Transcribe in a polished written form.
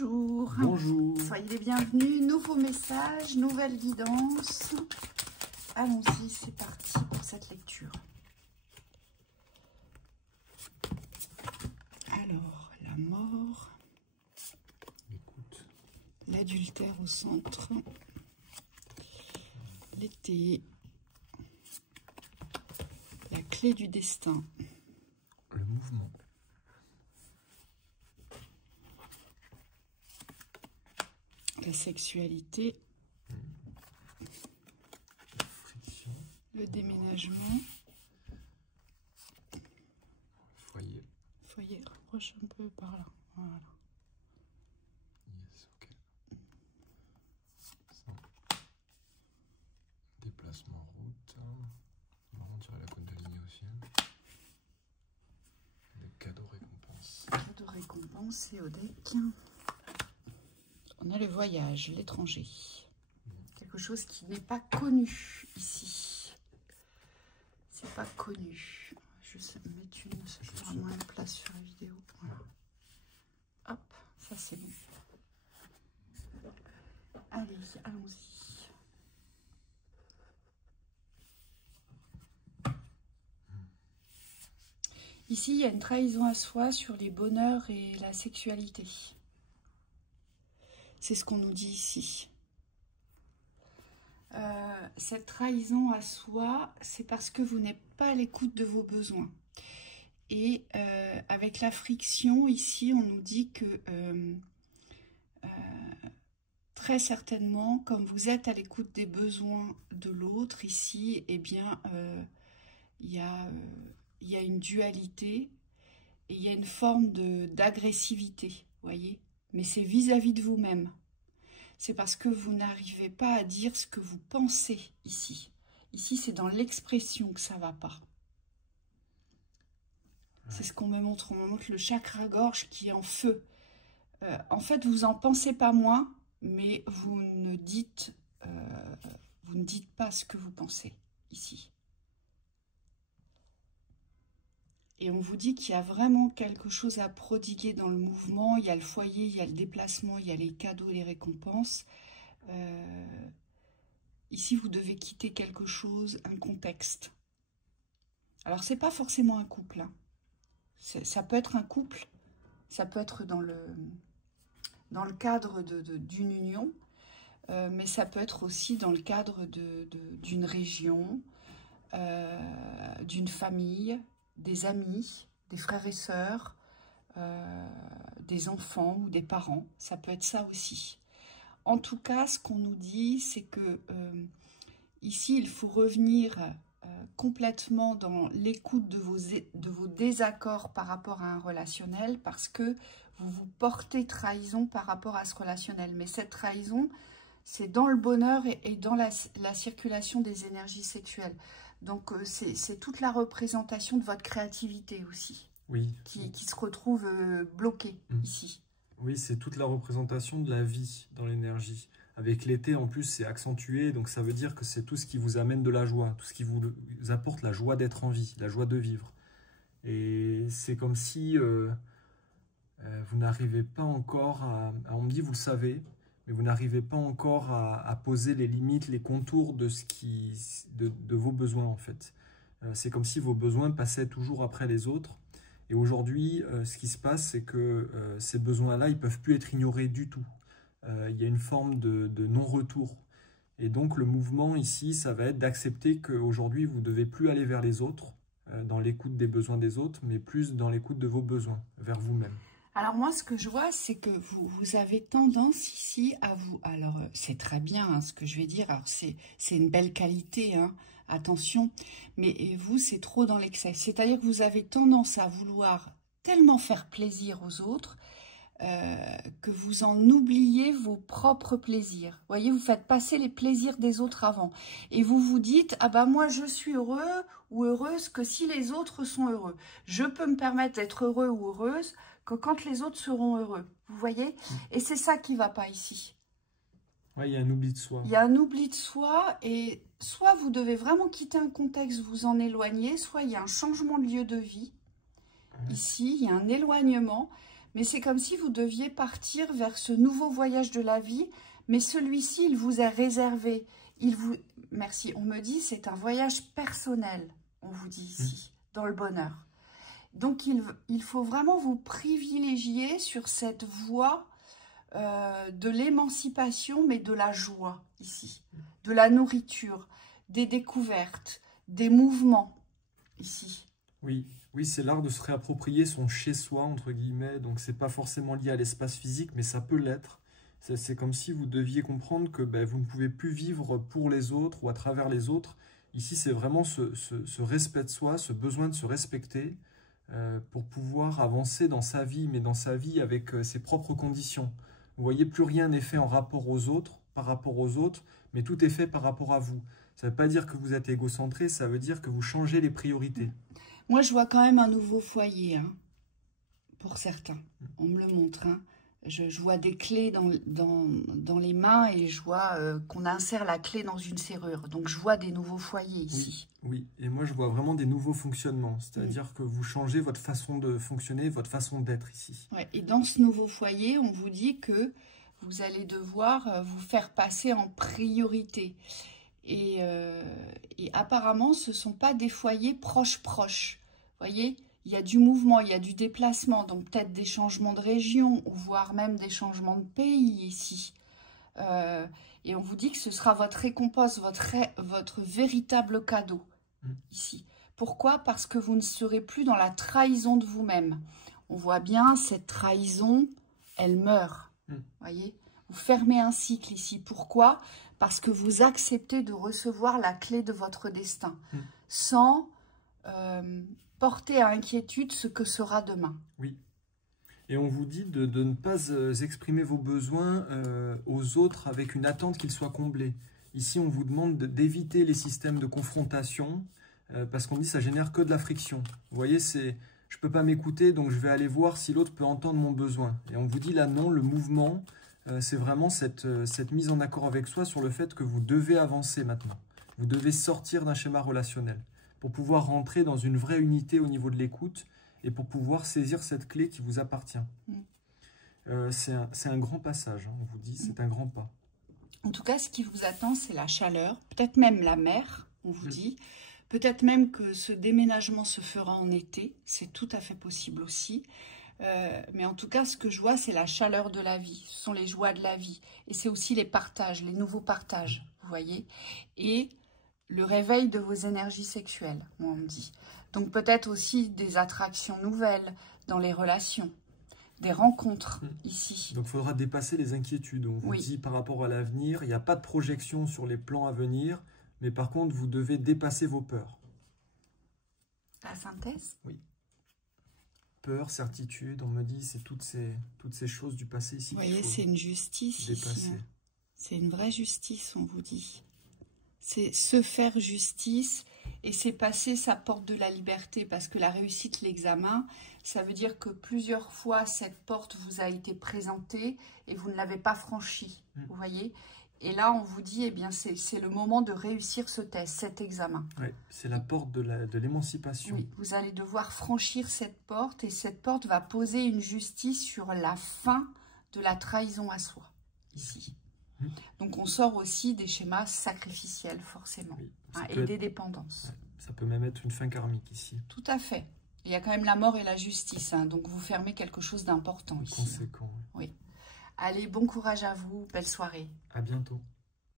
Bonjour. Bonjour. Soyez les bienvenus. Nouveau message, nouvelle guidance. Allons-y, c'est parti pour cette lecture. Alors, la mort. Écoute. L'adultère au centre. L'été. La clé du destin. Le mouvement. La sexualité. Friction. Le déménagement. Foyer. Foyer, rapproche un peu par là. Voilà. Yes, ok. Ça. Déplacement route. On dirait la Kundalini aussi. Les cadeaux récompenses. Cadeau récompense et au deck. On a le voyage, l'étranger. Quelque chose qui n'est pas connu ici. C'est pas connu. Je vais mettre une, ça fera moins de place sur la vidéo. Voilà. Hop, ça c'est bon. Allez, allons-y. Ici, il y a une trahison à soi sur les bonheurs et la sexualité. C'est ce qu'on nous dit ici. Cette trahison à soi, c'est parce que vous n'êtes pas à l'écoute de vos besoins. Et avec la friction, ici, on nous dit que très certainement, comme vous êtes à l'écoute des besoins de l'autre, ici, eh bien, il y a une dualité et il y a une forme d'agressivité, voyez. Mais c'est vis-à-vis de vous-même. C'est parce que vous n'arrivez pas à dire ce que vous pensez ici. Ici, c'est dans l'expression que ça ne va pas. C'est ce qu'on me montre. On me montre le chakra-gorge qui est en feu. En fait, vous n'en pensez pas moins, mais vous ne dites pas ce que vous pensez ici. Et on vous dit qu'il y a vraiment quelque chose à prodiguer dans le mouvement. Il y a le foyer, il y a le déplacement, il y a les cadeaux, les récompenses. Ici, vous devez quitter quelque chose, un contexte. Alors, ce n'est pas forcément un couple. Hein. Ça peut être un couple, ça peut être dans le cadre d'une union, mais ça peut être aussi dans le cadre d'une région, d'une famille, des amis, des frères et sœurs, des enfants ou des parents. Ça peut être ça aussi. En tout cas, ce qu'on nous dit, c'est que ici, il faut revenir complètement dans l'écoute de vos désaccords par rapport à un relationnel, parce que vous vous portez trahison par rapport à ce relationnel. Mais cette trahison, c'est dans le bonheur et dans la circulation des énergies sexuelles. Donc, c'est toute la représentation de votre créativité aussi, oui, qui se retrouve bloquée ici. Oui, c'est toute la représentation de la vie dans l'énergie. Avec l'été, en plus, c'est accentué, donc ça veut dire que c'est tout ce qui vous amène de la joie, tout ce qui vous apporte la joie d'être en vie, la joie de vivre. Et c'est comme si vous n'arrivez pas encore on me dit, vous le savez, mais vous n'arrivez pas encore à poser les limites, les contours de vos besoins, en fait. C'est comme si vos besoins passaient toujours après les autres. Et aujourd'hui, ce qui se passe, c'est que ces besoins-là, ils ne peuvent plus être ignorés du tout. Il y a une forme de non-retour. Et donc, le mouvement ici, ça va être d'accepter qu'aujourd'hui, vous ne devez plus aller vers les autres, dans l'écoute des besoins des autres, mais plus dans l'écoute de vos besoins, vers vous-même. Alors moi, ce que je vois, c'est que vous avez tendance ici à vous... Alors, c'est très bien hein, ce que je vais dire. Alors, c'est une belle qualité, hein, attention. Mais vous, c'est trop dans l'excès. C'est-à-dire que vous avez tendance à vouloir tellement faire plaisir aux autres que vous en oubliez vos propres plaisirs. Vous voyez, vous faites passer les plaisirs des autres avant. Et vous vous dites, ah bah moi, je suis heureux ou heureuse que si les autres sont heureux. Je peux me permettre d'être heureux ou heureuse que quand les autres seront heureux. Vous voyez? Et c'est ça qui ne va pas ici. Oui, il y a un oubli de soi. Il y a un oubli de soi et soit vous devez vraiment quitter un contexte, vous en éloigner, soit il y a un changement de lieu de vie. Ici, il y a un éloignement Mais c'est comme si vous deviez partir vers ce nouveau voyage de la vie, mais celui-ci, il vous est réservé. Merci, on me dit, c'est un voyage personnel, on vous dit ici, dans le bonheur. Donc, il faut vraiment vous privilégier sur cette voie de l'émancipation, mais de la joie, ici. De la nourriture, des découvertes, des mouvements, ici. Oui, oui, c'est l'art de se réapproprier son chez-soi, entre guillemets. Donc, c'est pas forcément lié à l'espace physique, mais ça peut l'être. C'est comme si vous deviez comprendre que vous ne pouvez plus vivre pour les autres ou à travers les autres. Ici, c'est vraiment ce respect de soi, ce besoin de se respecter pour pouvoir avancer dans sa vie, mais dans sa vie avec ses propres conditions. Vous voyez, plus rien n'est fait en rapport aux autres, par rapport aux autres, mais tout est fait par rapport à vous. Ça ne veut pas dire que vous êtes égocentré, ça veut dire que vous changez les priorités. Moi, je vois quand même un nouveau foyer, hein, pour certains. On me le montre, hein. Je vois des clés dans les mains et je vois qu'on insère la clé dans une serrure. Donc, je vois des nouveaux foyers ici. Oui, et moi, je vois vraiment des nouveaux fonctionnements. C'est-à-dire que vous changez votre façon de fonctionner, votre façon d'être ici. Ouais, et dans ce nouveau foyer, on vous dit que vous allez devoir vous faire passer en priorité. Et apparemment, ce ne sont pas des foyers proches. Vous voyez ? Il y a du mouvement, il y a du déplacement, donc peut-être des changements de région, voire même des changements de pays ici. Et on vous dit que ce sera votre récompense, votre véritable cadeau ici. Pourquoi? Parce que vous ne serez plus dans la trahison de vous-même. On voit bien, cette trahison, elle meurt. Voyez? Vous fermez un cycle ici. Pourquoi? Parce que vous acceptez de recevoir la clé de votre destin, sans porter à inquiétude ce que sera demain. Oui. Et on vous dit de ne pas exprimer vos besoins aux autres avec une attente qu'ils soient comblés. Ici, on vous demande d'éviter les systèmes de confrontation parce qu'on dit que ça génère que de la friction. Vous voyez, c'est je ne peux pas m'écouter, donc je vais aller voir si l'autre peut entendre mon besoin. Et on vous dit là, non, le mouvement, c'est vraiment cette mise en accord avec soi sur le fait que vous devez avancer maintenant. Vous devez sortir d'un schéma relationnel pour pouvoir rentrer dans une vraie unité au niveau de l'écoute et pour pouvoir saisir cette clé qui vous appartient. C'est un grand passage, hein, on vous dit, c'est un grand pas. En tout cas, ce qui vous attend, c'est la chaleur, peut-être même la mer, on vous dit. Peut-être même que ce déménagement se fera en été, c'est tout à fait possible aussi. Mais en tout cas, ce que je vois, c'est la chaleur de la vie, ce sont les joies de la vie. Et c'est aussi les partages, les nouveaux partages, vous voyez. Et le réveil de vos énergies sexuelles, on me dit. Donc peut-être aussi des attractions nouvelles dans les relations, des rencontres ici. Donc il faudra dépasser les inquiétudes. On vous dit par rapport à l'avenir, il n'y a pas de projection sur les plans à venir, mais par contre, vous devez dépasser vos peurs. La synthèse? Oui. Peur, certitude, on me dit, c'est toutes ces choses du passé ici. Vous voyez, c'est une justice dépasser. Ici. Hein. C'est une vraie justice, on vous dit. C'est se faire justice et c'est passer sa porte de la liberté parce que la réussite, l'examen, ça veut dire que plusieurs fois cette porte vous a été présentée et vous ne l'avez pas franchie, vous voyez. Et là, on vous dit, eh bien, c'est le moment de réussir ce test, cet examen. Oui, c'est la porte de l'émancipation. Oui, vous allez devoir franchir cette porte et cette porte va poser une justice sur la fin de la trahison à soi, ici. Donc, on sort aussi des schémas sacrificiels, forcément, et des dépendances. Ouais, ça peut même être une fin karmique ici. Tout à fait. Il y a quand même la mort et la justice, hein, donc vous fermez quelque chose d'important ici. Conséquent. Oui. Allez, bon courage à vous, belle soirée. À bientôt.